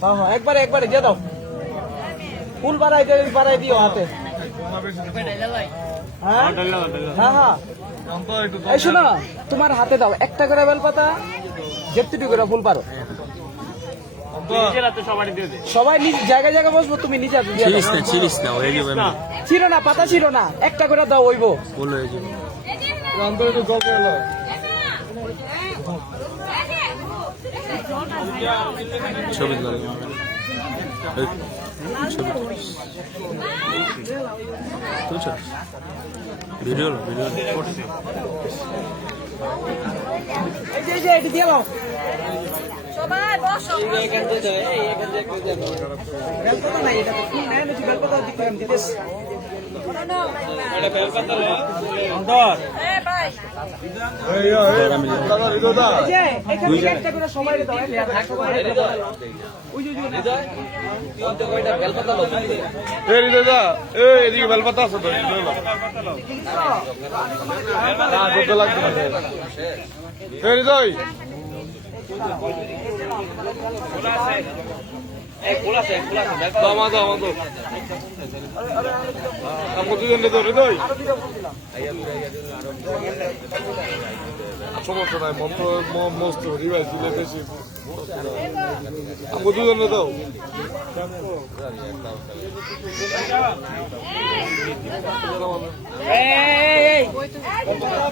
হ্যাঁ হ্যাঁ একবারে একবারে দিয়ে দাও ফুল বাড়াই দিও হাতে হ্যাঁ হ্যাঁ হ্যাঁ এই শোনো তোমার হাতে দাও একটা করে বেলপাতা যেটুকু করে ফুল পারো সবাই নিজ জায়গায় জায়গায় বসবো তুমি নিচে ছিল না পাতা ছিল না একটা করে দাও ওইব ছবি ভিডিও এটি দিয়ে দাও সবাই বসো বেলপাতা নাই এটা তো ফুল নেয় নাকি বেলপাতা দিতে আমি দিতেছি একটা করে সবাই দাও এদিকে বেলপাতা আছে তো হৃদয় সমস্যা নাই মস্ত রিভাইজ দিলে বেশি আমাকে দুজনে দাও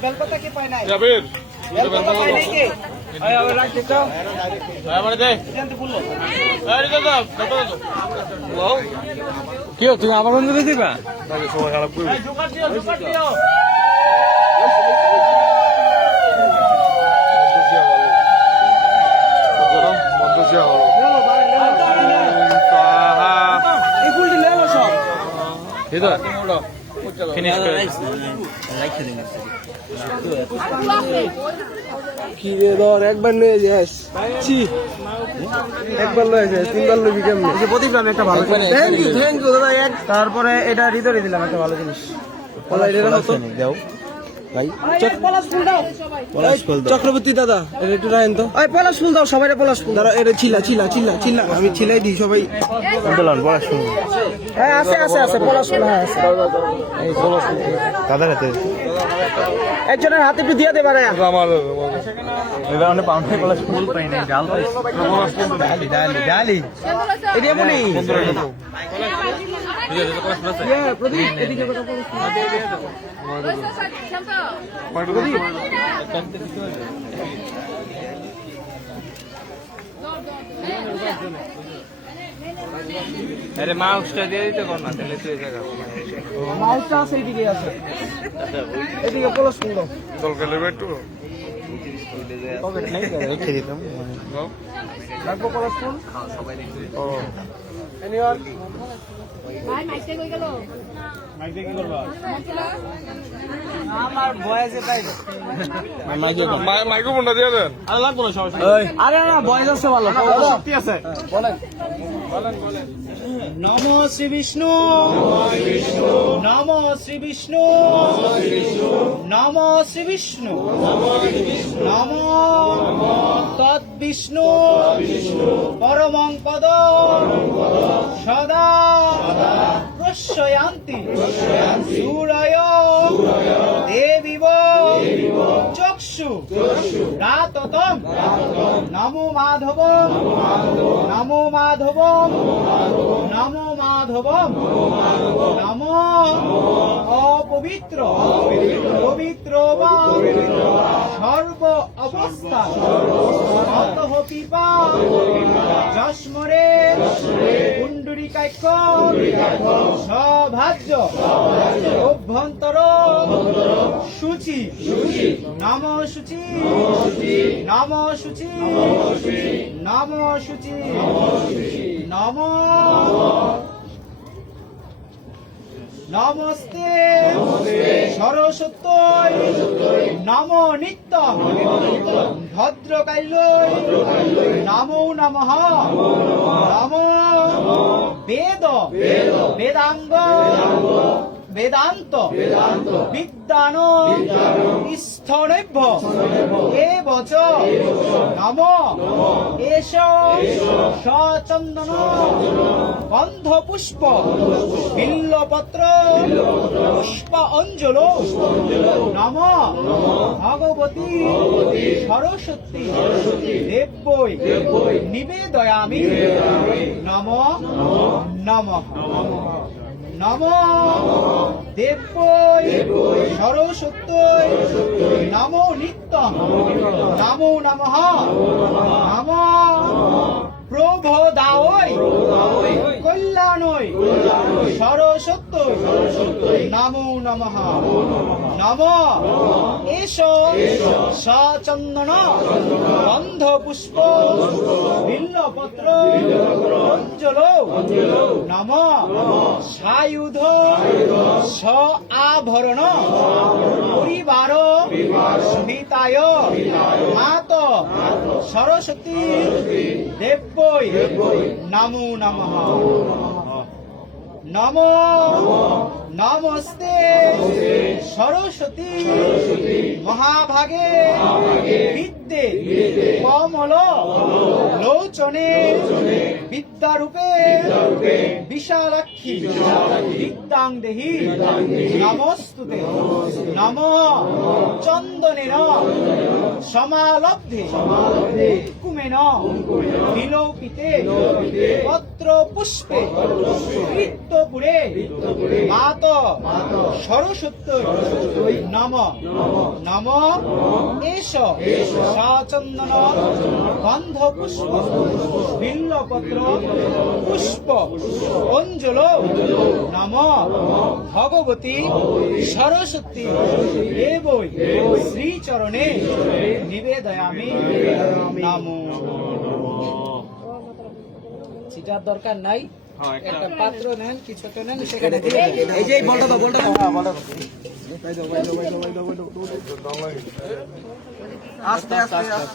বেলপাতা কি পায় নাই যাবেন কি তুমি আমার বন্ধু দিবা সময় খারাপ করবি কিরে ধর একবার নিয়ে যাস একবার লয়ে যাস তিনবার লবি কেমন প্রদীপ আমি একটা ভালো থ্যাংক ইউ দাদা এক তারপরে এটা হৃদয় দিলাম একটা ভালো জিনিস দাও ভাই চক্রবর্তী দাদা এটা একটু রাখেন তো পলাশ ফুল দাও সবাই পলাশ ফুল দাও এটা ছিলা আমি ছিলাই দিই সবাই হ্যাঁ আছে পলাশ ফুল হ্যাঁ আছে এই পলাশ ফুল কাদের হাতে একজনের হাতে একটু দিয়ে দে বারে আমার এবার অনেক পাউন্ড প্লাস ফুল পাই নাই ডাল পাই ডালি এটা এমনই প্রদীপ এদিকে আরে মাউসটা দিয়ে দিতে কর না তাহলে তুই জায়গা মাউসটা আছে এদিকে আছে এদিকে পলাশ ফুল দাও জল খেলে একটু পকেট নেই রেখে দিতাম রাখবো পলাশ ফুল ও এনিওয়ান ভাই মাইকটা কই গেল আমার বয়েজে তাই মাইক্রোফোনটা দিয়ে দেন আরে লাগবো না সমস্যা আরে না বয়েজ আছে ভালো শক্তি আছে বলেন নমো শ্রী বিষ্ণু নমো শ্রী বিষ্ণু নমো শ্রী বিষ্ণু নমো তৎ বিষ্ণু পরমং পদ সদা প্রশ্রয়ান্তি সূরয় দেবীব চক্ষু রাততম নমো মাধব নমো মাধব নমো মাধব নমো অপবিত্র পবিত্র বা সর্ব অবস্থা অতঃ পিপা যস্মরে কুণ্ডুরিকাক্ষ সভাজ্য অভ্যন্তর সূচি নম সূচি নম সূচি নম সূচি নম নমস্তে সরস্বত্যই নম নিত্যং ভদ্রকাল্যই নমো নমঃ নম বেদ বেদাঙ্গ বেদান্ত বিদ্যান স্থনেভ্য এবচ নম এষ সচন্দন গন্ধ পুষ্প বিল্লপত্র পুষ্প অঞ্জল নম ভগবতী সরস্বতী দেব্যৈ নিবেদয়ামি নম নমঃ নম দেব্যৈ সরস্বত্যৈ নম নিত্যং নমো নমঃ নম প্রবোধায় কল্যাণৈ সরস্বত্যৈ নমো নমঃ নম এষ সচন্দন গন্ধ পুষ্প বিল্লপত্র অঞ্জল নম সায়ুধ স আভরণ পরিবার সহিতায় মাত সরস্বতী দেব্যৈ নমো নমঃ নম নমস্তে সরস্বতী মহাভাগে বিদ্যে কমল লোচনে বিদ্যারূপে বিশালাক্ষী বিদ্যাং দেহি নমস্তুতে নম চন্দনেন সমালব্ধে কুমেন বিলোকিতে পত্র পুষ্পে কৃত্যপুরে মাত সরস্বত্যৈ নম নম এষ সচন্দন গন্ধ পুষ্প বিল্লপত্র পুষ্প অঞ্জল নম ভগবতী সরস্বতী দেবৈ শ্রীচরণে নিবেদয়ামি নমো। চিটার দরকার নাই, একটা পাত্র নেন, কিছু তো নেন, সেখানে দিয়ে দেন। এই যে বলটা দাও, বলটা দাও। আস্তে আস্তে।